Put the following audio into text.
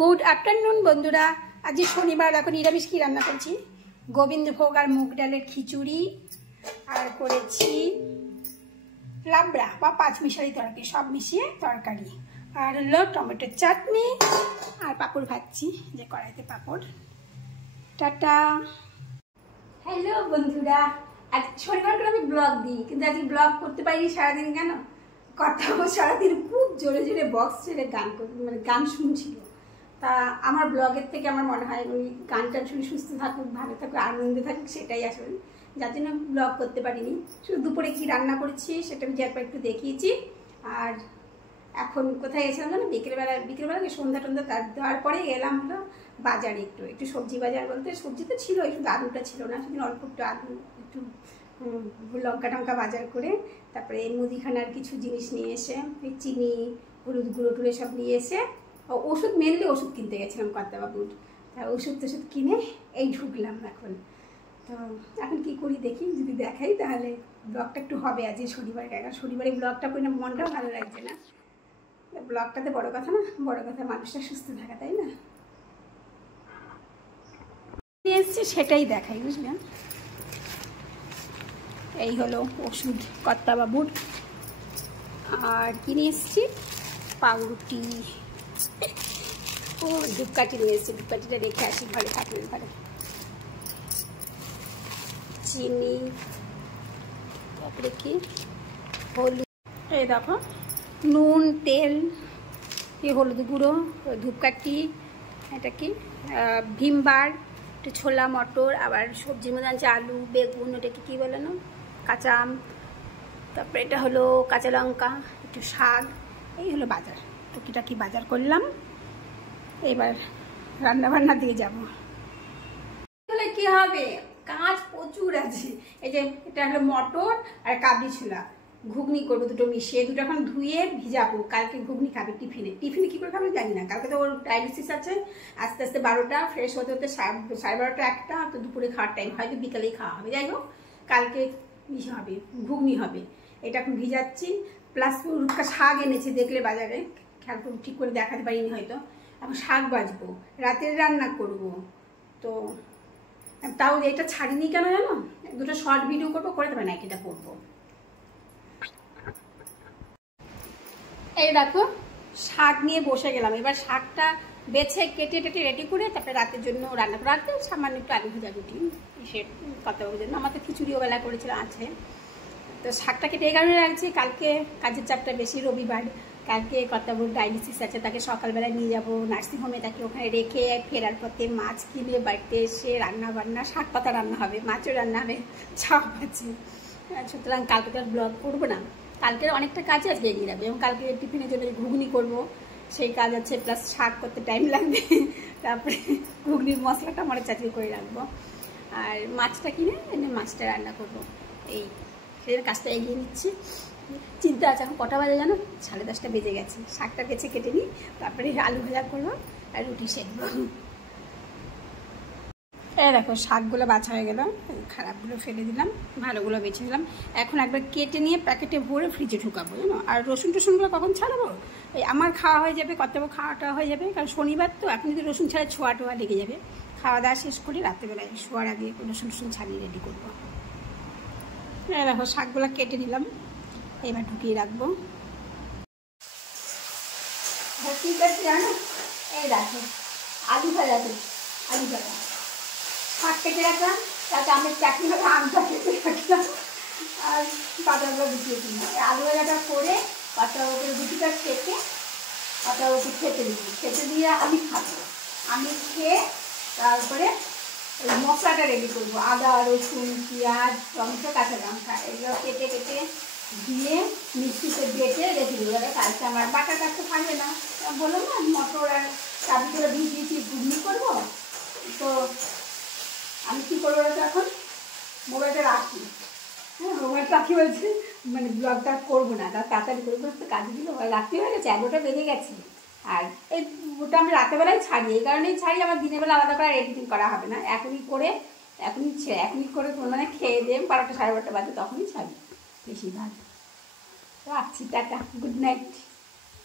Good afternoon বন্ধুরা। আজ শনিবার, এখন নিরামিষ কি রান্না করছি, গোবিন্দভোগ আর মুগ ডালের খিচুড়ি, আর করেছি লাবড়া বা পাঁচমিশালি তরকারি, সব মিশিয়ে তরকারি, আর হলো টমেটোর চাটনি, আর পাঁপড় ভাজছি, যে কড়াইতে পাঁপড়। টাটা। হ্যালো বন্ধুরা, আজ শনিবার করে আমি ব্লগ দিই, কিন্তু আজকে ব্লগ করতে পারিনি সারাদিন। কেন? কথা সারাদিন খুব জোরে জোরে বক্স ছেড়ে গান মানে গান শুনছিল। তা আমার ব্লগের থেকে আমার মনে হয় উনি গানটা শুনে সুস্থ থাকুক, ভালো থাকুক, আনন্দে থাকুক, সেটাই আসলে, যার জন্য ব্লগ করতে পারিনি। শুধু দুপুরে কি রান্না করেছি সেটা আমি একটু দেখিয়েছি। আর এখন কোথায় গেছিলাম জানো, বিকেলবেলা সন্ধ্যা টন্ধা তার দেওয়ার পরে এলাম হলো বাজারে, একটু সবজি বাজার বলতে সবজি তো ছিল, শুধু আলুটা ছিল না, সেদিন অল্প একটু আলু, একটু লঙ্কা টঙ্কা বাজার করে, তারপরে মুদিখানার কিছু জিনিস নিয়ে এসে, চিনি, হলুদ গুঁড়ো টুড়ো সব নিয়ে এসে, ওষুধ মেনলি ওষুধ কিনতে গেছিলাম কর্তাবাবুর। তা ওষুধ টষুধ কিনে এই ঢুকলাম এখন। তো এখন কী করি দেখি, যদি দেখাই তাহলে ব্লগটা একটু হবে। আজ শনিবার, শনিবারে ব্লগটা করে মনটাও ভালো লাগছে না। ব্লগটাতে বড় কথা না, বড় কথা মানুষটা সুস্থ থাকা, তাই না? নিয়ে এসছি সেটাই দেখাই, বুঝলেন? এই হলো ওষুধ কর্তাবাবুর। আর কিনে এসছি পাউরুটি, ও ধূপকাঠি নিয়ে এসছি, ধূপকাঠিটা রেখে আসি ঘরে, ঠাকুরের ঘরে। চিনি, তারপরে কি হলুদ, এই দেখো নুন, তেল, কি হলুদ গুঁড়ো, ধূপকাঠি, এটা কি ভিমবার, একটু ছোলা মটর, আবার সবজির মধ্যে আনছে আলু, বেগুন, ওটাকে কী বলে না, কাঁচা আম, তারপরে এটা হলো কাঁচা লঙ্কা, একটু শাক। এই হলো বাজার, টুকিটাকি বাজার করলাম। এবার রান্না বান্না দিয়ে যাবো। তাহলে কি হবে, কাজ প্রচুর আছে। এই যে এটা হলো মটর আর কাবলি ছোলা, ঘুগনি করবো দুটো মিশিয়ে, দুটো এখন ধুয়ে ভিজাবো, কালকে ঘুগনি খাবে টিফিনে। টিফিনে কী করে খাবে জানি না, কালকে তো ওর ডায়ালিসিস আছে, আস্তে আস্তে 12টা, ফ্রেশ হতে হতে 12:30 1টা, তো দুপুরে খাওয়ার টাইম, হয়তো বিকালেই খাওয়া হবে। যাই হোক, কালকে ইসে হবে, ঘুগনি হবে। এটা এখন ভিজাচ্ছি, প্লাস রুটকা শাক এনেছে, দেখলে বাজারে, খেয়াল করে ঠিক করে দেখাতে পারিনি হয়তো। এখন শাক বাজবো, রাতের রান্না করব। তো তাও এটা ছাড়িনি কেন জানো, দুটো শর্ট ভিডিও করবো, করে তবে নাইটিটা পরবো। এই দেখো শাক নিয়ে বসে গেলাম। এবার শাকটা বেছে কেটে টেটে রেডি করে তারপরে রাতের জন্য রান্না করে, রাতে সামান্য একটু আলু ভাজা রুটি, সে কত জন্য আমার তো খিচুড়িও বেলা করেছিলাম আছে। তো শাকটা কেটে এই কারণে রাখছি, কালকে কাজের চাপটা বেশি, রবিবার, কালকে কর্তাবুর ডায়ালিসিস আছে, তাকে সকালবেলা নিয়ে যাব নার্সিংহোমে, তাকে ওখানে রেখে ফেরার পথে মাছ কিনে বাড়িতে এসে রান্না বান্না, শাক পাতা রান্না হবে, মাছও রান্না হবে, চাপ আছে। সুতরাং কালকে তো আর ব্লগ করবো না, কালকের অনেকটা কাজ আজকে এগিয়ে যাবে। এবং কালকে টিফিনের জন্য ঘুগনি করবো, সেই কাজ আছে, প্লাস শাক করতে টাইম লাগবে, তারপরে ঘুগনির মশলাটা আমার চাকরি করে রাখবো, আর মাছটা কিনে এনে মাছটা রান্না করবো। এই সেই কাজটা এগিয়ে নিচ্ছি। চিন্তা আছে, এখন কটা বাজে জানো, 10:30 বেজে গেছে। শাকটা বেছে কেটে নিই, তারপরে আলু ভাজা করবো আর রুটি সেঁকবো। এই দেখো শাকগুলো বাছা হয়ে গেল, খারাপগুলো ফেলে দিলাম, ভালোগুলো বেছে দিলাম। এখন একবার কেটে নিয়ে প্যাকেটে ভরে ফ্রিজে ঢুকাবো, জানো। আর রসুন টসুনগুলো কখন ছাড়াবো, এই আমার খাওয়া হয়ে যাবে, কর্তাবো খাওয়াটা হয়ে যাবে, কারণ শনিবার তো, এখন যদি রসুন ছাড়া ছোঁয়া টোয়া লেগে যাবে। খাওয়া দাওয়া শেষ করে রাত্রেবেলায় শোয়ার আগে রসুন টসুন ছাড়িয়ে রেডি করবো। এই দেখো শাকগুলো কেটে নিলাম, এবার ঢুকিয়ে রাখবো। ঠিক আছে জানো, এই দেখো আলু ভাজা, আলু ভাজা, শাক কেটে রাখলাম, তাতে আমের চাটনি হবে, আমটা কেটে রাখলাম, আর পাতাগুলো গুছিয়ে দিলাম। আলু ভাজাটা করে পাতাগুলো রুটিটা কেটে পাতাগুলো খেতে দিই, খেতে দিয়ে আমি খাবো। আমি খেয়ে তারপরে ওই মশলাটা রেডি করবো, আদা রসুন পেঁয়াজ টমেটো কাঁচা লঙ্কা এগুলো কেটে কেটে দিয়ে মিক্সিতে বেটে রেখে দেবো। কালকে আমার বাটা কাটতে থাকবে না, বললাম না মটর আর কাবলিগুলো ভিজিয়েছি, ঘুগনি করবো। তো আমি কী করবো তো, এখন মোবাইলটা রাখি, হ্যাঁ মোবাইলটা রাখি বলছি, মানে ব্লগটা করবো না, তার তাড়াতাড়ি করে করতে কাজগুলো রাত্রি হয়ে গেছে, 11টা বেজে গেছে। আর এই ওটা আমি রাতেরবেলায় ছাড়ি, এই কারণেই ছাড়ি, আমার দিনের বেলা আলাদা করে এডিটিং করা হবে না, এখনই করে মানে খেয়ে দিয়ে 12টা 12:30 বাজে তখনই ছাড়ি বেশিরভাগ। রাখছি, টাটা, গুড নাইট।